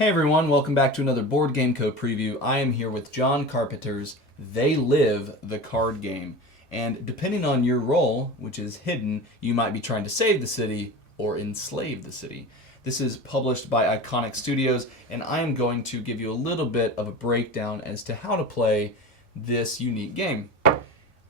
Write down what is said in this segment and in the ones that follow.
Hey everyone, welcome back to another Board Game Co. preview. I am here with John Carpenter's They Live the card game. And depending on your role, which is hidden, you might be trying to save the city or enslave the city. This is published by Iconic Studios, and I am going to give you a little bit of a breakdown as to how to play this unique game.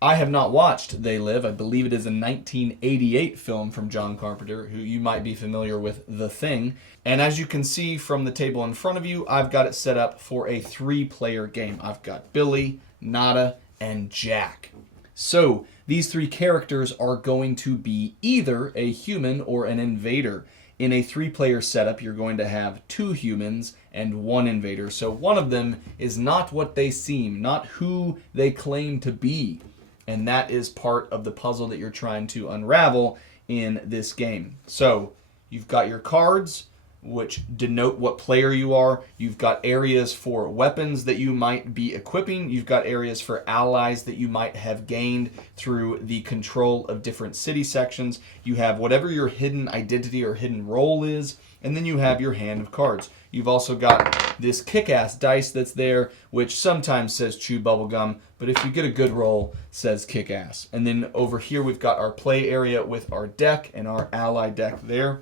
I have not watched They Live. I believe it is a 1988 film from John Carpenter, who you might be familiar with The Thing. And as you can see from the table in front of you, I've got it set up for a 3-player game. I've got Billy, Nada, and Jack. So these 3 characters are going to be either a human or an invader. In a 3-player setup, you're going to have 2 humans and 1 invader. So one of them is not what they seem, not who they claim to be. And that is part of the puzzle that you're trying to unravel in this game. So you've got your cards, which denote what player you are. You've got areas for weapons that you might be equipping. You've got areas for allies that you might have gained through the control of different city sections. You have whatever your hidden identity or hidden role is, and then you have your hand of cards. You've also got this kick-ass dice that's there, which sometimes says chew bubblegum, but if you get a good roll, says kick-ass. And then over here we've got our play area with our deck and our ally deck there.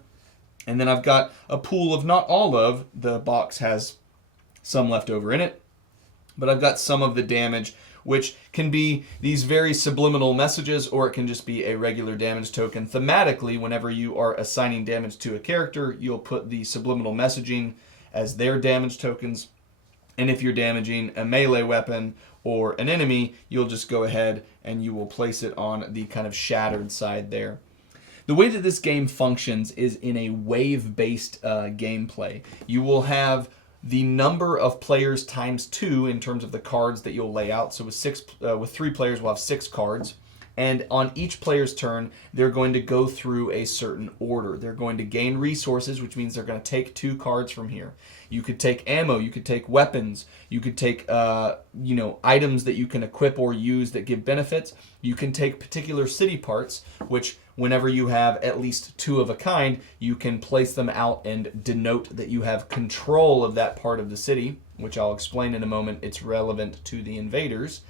And then I've got a pool of not all of, the box has some left over in it, but I've got some of the damage, which can be these very subliminal messages, or it can just be a regular damage token. Thematically, whenever you are assigning damage to a character, you'll put the subliminal messaging as their damage tokens. And if you're damaging a melee weapon or an enemy, you'll just go ahead and you will place it on the kind of shattered side there. The way that this game functions is in a wave-based gameplay. You will have the number of players times 2 in terms of the cards that you'll lay out. So with 3 players, we'll have 6 cards. And on each player's turn, they're going to go through a certain order. They're going to gain resources, which means they're going to take 2 cards from here. You could take ammo, you could take weapons, you could take items that you can equip or use that give benefits. You can take particular city parts, which whenever you have at least 2 of a kind, you can place them out and denote that you have control of that part of the city, which I'll explain in a moment. It's relevant to the invaders.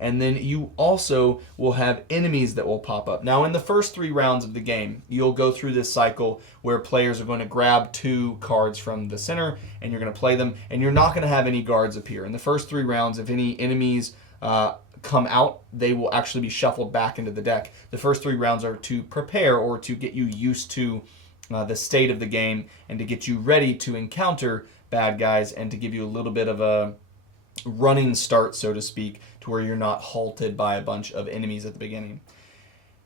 And then you also will have enemies that will pop up. Now, in the first 3 rounds of the game, you'll go through this cycle where players are going to grab 2 cards from the center, and you're going to play them, and you're not going to have any guards appear. In the first 3 rounds, if any enemies come out, they will actually be shuffled back into the deck. The first 3 rounds are to prepare or to get you used to the state of the game and to get you ready to encounter bad guys and to give you a little bit of a running start, so to speak, to where you're not halted by a bunch of enemies at the beginning.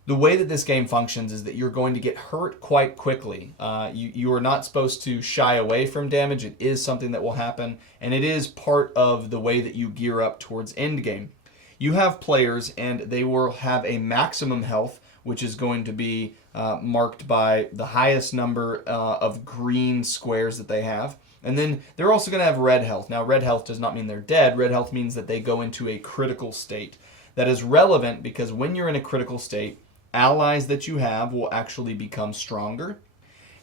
The way that this game functions is that you're going to get hurt quite quickly. You are not supposed to shy away from damage. It is something that will happen, and it is part of the way that you gear up towards endgame. You have players, and they will have a maximum health, which is going to be marked by the highest number of green squares that they have. And then they're also going to have red health. Now, red health does not mean they're dead. Red health means that they go into a critical state. That is relevant because when you're in a critical state, allies that you have will actually become stronger.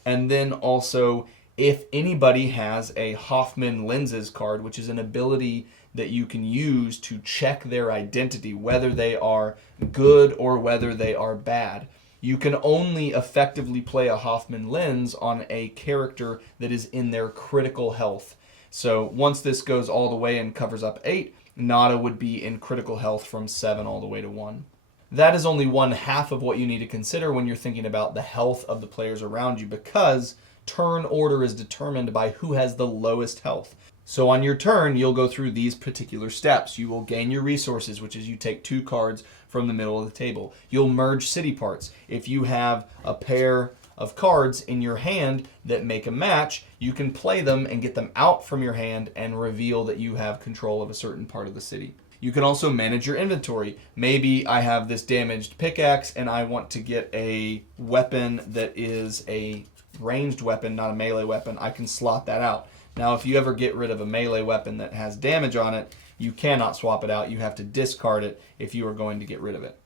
And then also, if anybody has a Hoffman Lenses card, which is an ability that you can use to check their identity, whether they are good or whether they are bad. You can only effectively play a Hoffman lens on a character that is in their critical health. So once this goes all the way and covers up 8, Nada would be in critical health from 7 all the way to 1. That is only 1/2 of what you need to consider when you're thinking about the health of the players around you, because turn order is determined by who has the lowest health. So on your turn, you'll go through these particular steps. You will gain your resources, which is you take 2 cards from the middle of the table. You'll merge city parts. If you have a pair of cards in your hand that make a match, you can play them and get them out from your hand and reveal that you have control of a certain part of the city. You can also manage your inventory. Maybe I have this damaged pickaxe and I want to get a weapon that is a ranged weapon, not a melee weapon. I can slot that out. Now, if you ever get rid of a melee weapon that has damage on it, you cannot swap it out. You have to discard it if you are going to get rid of it.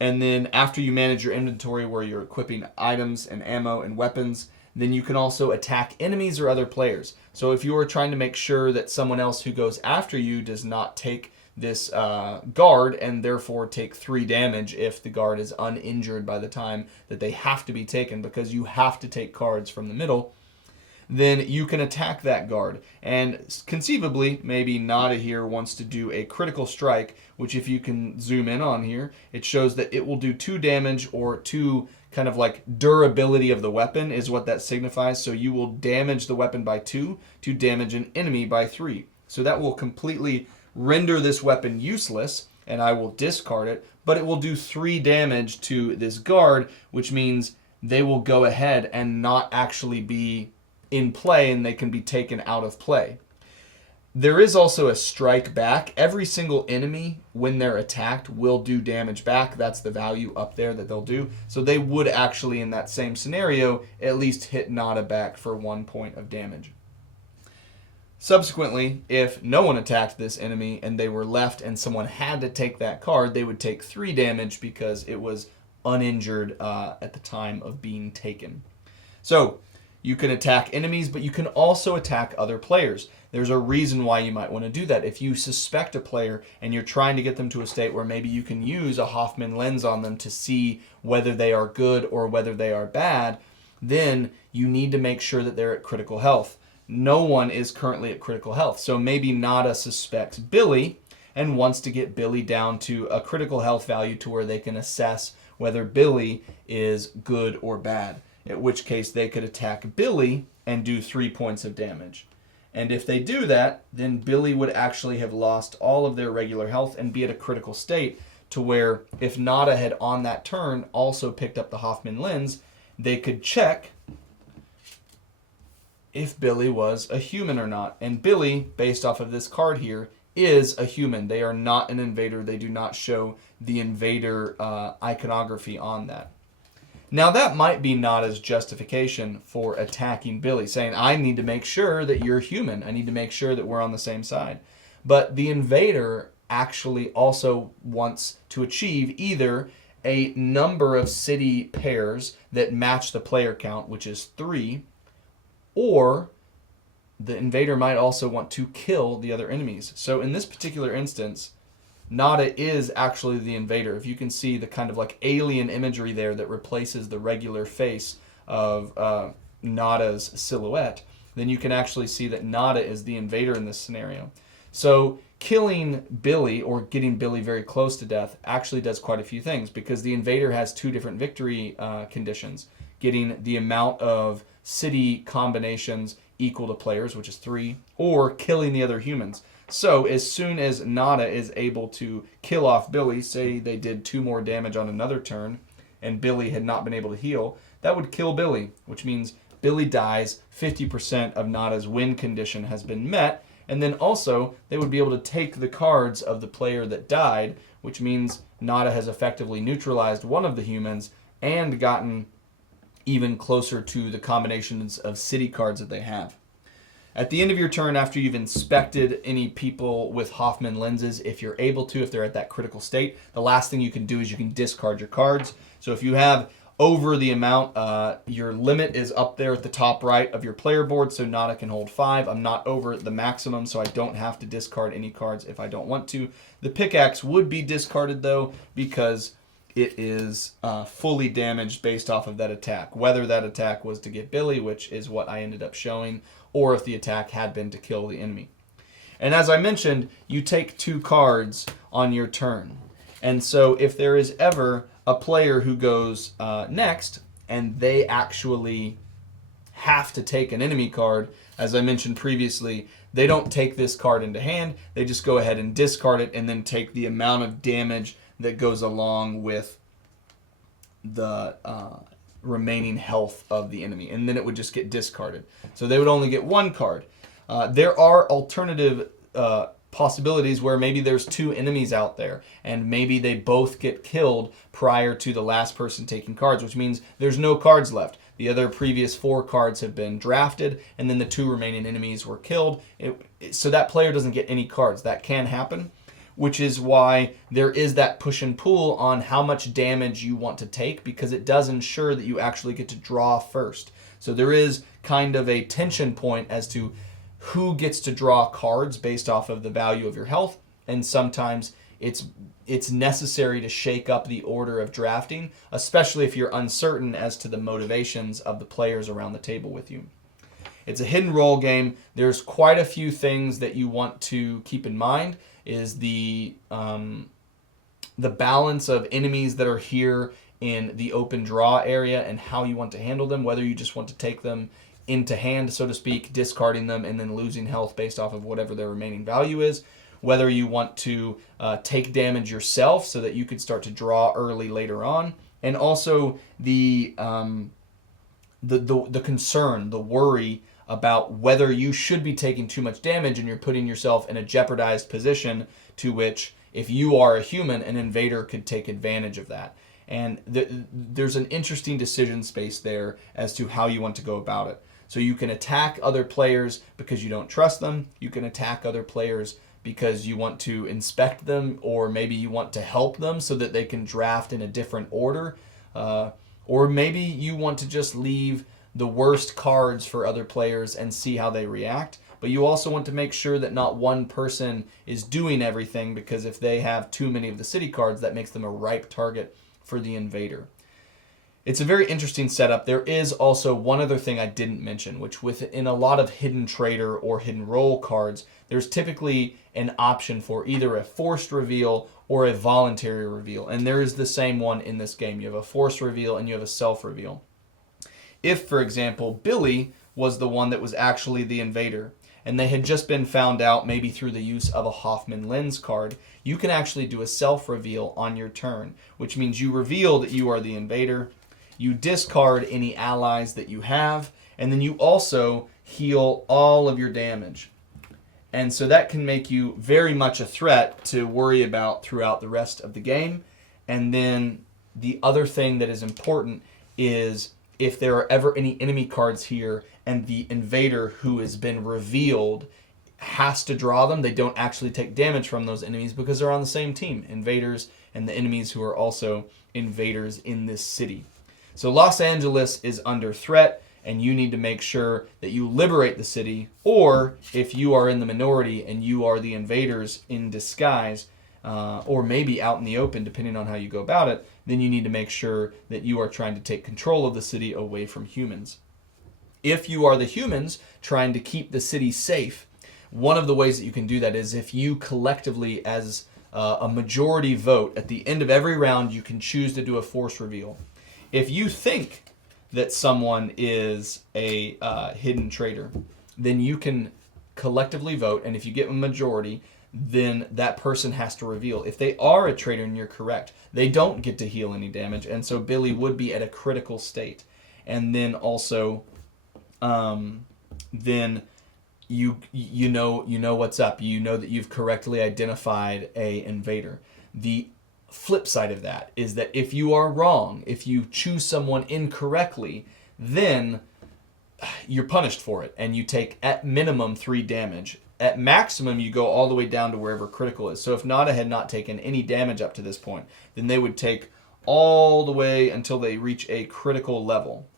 And then after you manage your inventory where you're equipping items and ammo and weapons, then you can also attack enemies or other players. So if you are trying to make sure that someone else who goes after you does not take this guard and therefore take 3 damage if the guard is uninjured by the time that they have to be taken, because you have to take cards from the middle, then you can attack that guard. And conceivably, maybe Nada here wants to do a critical strike, which if you can zoom in on here, it shows that it will do 2 damage, or 2 kind of like durability of the weapon is what that signifies. So you will damage the weapon by 2 to damage an enemy by 3. So that will completely render this weapon useless, and I will discard it, but it will do 3 damage to this guard, which means they will go ahead and not actually be in play, and they can be taken out of play. There is also a strike back. Every single enemy, when they're attacked, will do damage back. That's the value up there that they'll do. So they would actually, in that same scenario, at least hit Nada back for 1 point of damage. Subsequently, if no one attacked this enemy and they were left and someone had to take that card, they would take 3 damage because it was uninjured at the time of being taken. So you can attack enemies, but you can also attack other players. There's a reason why you might want to do that. If you suspect a player and you're trying to get them to a state where maybe you can use a Hoffman lens on them to see whether they are good or whether they are bad, then you need to make sure that they're at critical health. No one is currently at critical health. So maybe Nada suspects Billy and wants to get Billy down to a critical health value to where they can assess whether Billy is good or bad, at which case they could attack Billy and do 3 points of damage. And if they do that, then Billy would actually have lost all of their regular health and be at a critical state, to where if Nada had on that turn also picked up the Hoffman lens, they could check if Billy was a human or not. And Billy, based off of this card here, is a human. They are not an invader. They do not show the invader iconography on that. Now that might be Nada's justification for attacking Billy, saying, I need to make sure that you're human. I need to make sure that we're on the same side. But the invader actually also wants to achieve either a number of city pairs that match the player count, which is 3, or the invader might also want to kill the other enemies. So in this particular instance, Nada is actually the invader. If you can see the kind of like alien imagery there that replaces the regular face of Nada's silhouette, then you can actually see that Nada is the invader in this scenario. So killing Billy, or getting Billy very close to death, actually does quite a few things, because the invader has 2 different victory conditions. Getting the amount of city combinations equal to players, which is 3, or killing the other humans. So as soon as Nada is able to kill off Billy, say they did 2 more damage on another turn, and Billy had not been able to heal, that would kill Billy, which means Billy dies, 50% of Nada's win condition has been met, and then also they would be able to take the cards of the player that died, which means Nada has effectively neutralized one of the humans and gotten even closer to the combinations of city cards that they have. At the end of your turn, after you've inspected any people with Hoffman lenses, if you're able to, if they're at that critical state, the last thing you can do is you can discard your cards. So if you have over the amount, your limit is up there at the top right of your player board, so Nada can hold 5. I'm not over the maximum, so I don't have to discard any cards if I don't want to. The pickaxe would be discarded, though, because it is fully damaged based off of that attack. Whether that attack was to get Billy, which is what I ended up showing, or if the attack had been to kill the enemy. And as I mentioned, you take 2 cards on your turn. And so if there is ever a player who goes next, and they actually have to take an enemy card, as I mentioned previously, they don't take this card into hand. They just go ahead and discard it and then take the amount of damage that goes along with the remaining health of the enemy, and then it would just get discarded. So they would only get 1 card. There are alternative possibilities where maybe there's 2 enemies out there, and maybe they both get killed prior to the last person taking cards, which means there's no cards left. The other previous 4 cards have been drafted, and then the 2 remaining enemies were killed. So that player doesn't get any cards. That can happen, which is why there is that push and pull on how much damage you want to take, because it does ensure that you actually get to draw first. So there is kind of a tension point as to who gets to draw cards based off of the value of your health, and sometimes it's necessary to shake up the order of drafting, especially if you're uncertain as to the motivations of the players around the table with you. It's a hidden role game. There's quite a few things that you want to keep in mind. Is the balance of enemies that are here in the open draw area and how you want to handle them, whether you just want to take them into hand, so to speak, discarding them and then losing health based off of whatever their remaining value is, whether you want to take damage yourself so that you could start to draw early later on, and also the concern, the worry about whether you should be taking too much damage and you're putting yourself in a jeopardized position to which, if you are a human, an invader could take advantage of that. And there's an interesting decision space there as to how you want to go about it. So you can attack other players because you don't trust them. You can attack other players because you want to inspect them, or maybe you want to help them so that they can draft in a different order. Or maybe you want to just leave the worst cards for other players and see how they react. But you also want to make sure that not one person is doing everything, because if they have too many of the city cards, that makes them a ripe target for the invader. It's a very interesting setup. There is also one other thing I didn't mention, which within a lot of hidden trader or hidden role cards, there's typically an option for either a forced reveal or a voluntary reveal. And there is the same one in this game. You have a forced reveal and you have a self reveal. If, for example, Billy was the one that was actually the invader, and they had just been found out maybe through the use of a Hoffman Lens card, you can actually do a self-reveal on your turn, which means you reveal that you are the invader, you discard any allies that you have, and then you also heal all of your damage. And so that can make you very much a threat to worry about throughout the rest of the game. And then the other thing that is important is if there are ever any enemy cards here and the invader who has been revealed has to draw them, they don't actually take damage from those enemies because they're on the same team, invaders and the enemies who are also invaders in this city. So Los Angeles is under threat, and you need to make sure that you liberate the city, or if you are in the minority and you are the invaders in disguise, or maybe out in the open, depending on how you go about it, then you need to make sure that you are trying to take control of the city away from humans. If you are the humans trying to keep the city safe, one of the ways that you can do that is if you collectively, as a majority vote, at the end of every round, you can choose to do a force reveal. If you think that someone is a hidden traitor, then you can collectively vote, and if you get a majority, then that person has to reveal. If they are a traitor and you're correct, they don't get to heal any damage, and so Billy would be at a critical state. And then also, then you know what's up. You know that you've correctly identified a invader. The flip side of that is that if you are wrong, if you choose someone incorrectly, then you're punished for it, and you take at minimum 3 damage. At maximum, you go all the way down to wherever critical is. So if Nada had not taken any damage up to this point, then they would take all the way until they reach a critical level.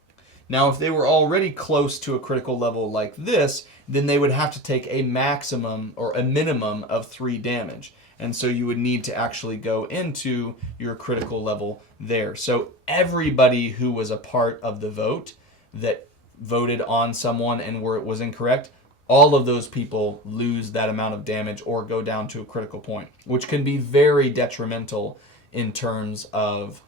Now, if they were already close to a critical level like this, then they would have to take a maximum or a minimum of 3 damage. And so you would need to actually go into your critical level there. So everybody who was a part of the vote that voted on someone and where it was incorrect, all of those people lose that amount of damage or go down to a critical point, which can be very detrimental in terms of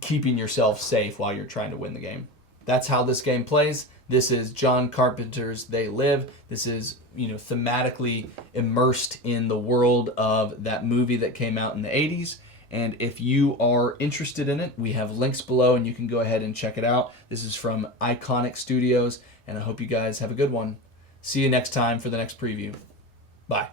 keeping yourself safe while you're trying to win the game. That's how this game plays. This is John Carpenter's They Live. This is, thematically immersed in the world of that movie that came out in the 80s. And if you are interested in it, we have links below and you can go ahead and check it out. This is from Iconic Studios, and I hope you guys have a good one. See you next time for the next preview. Bye.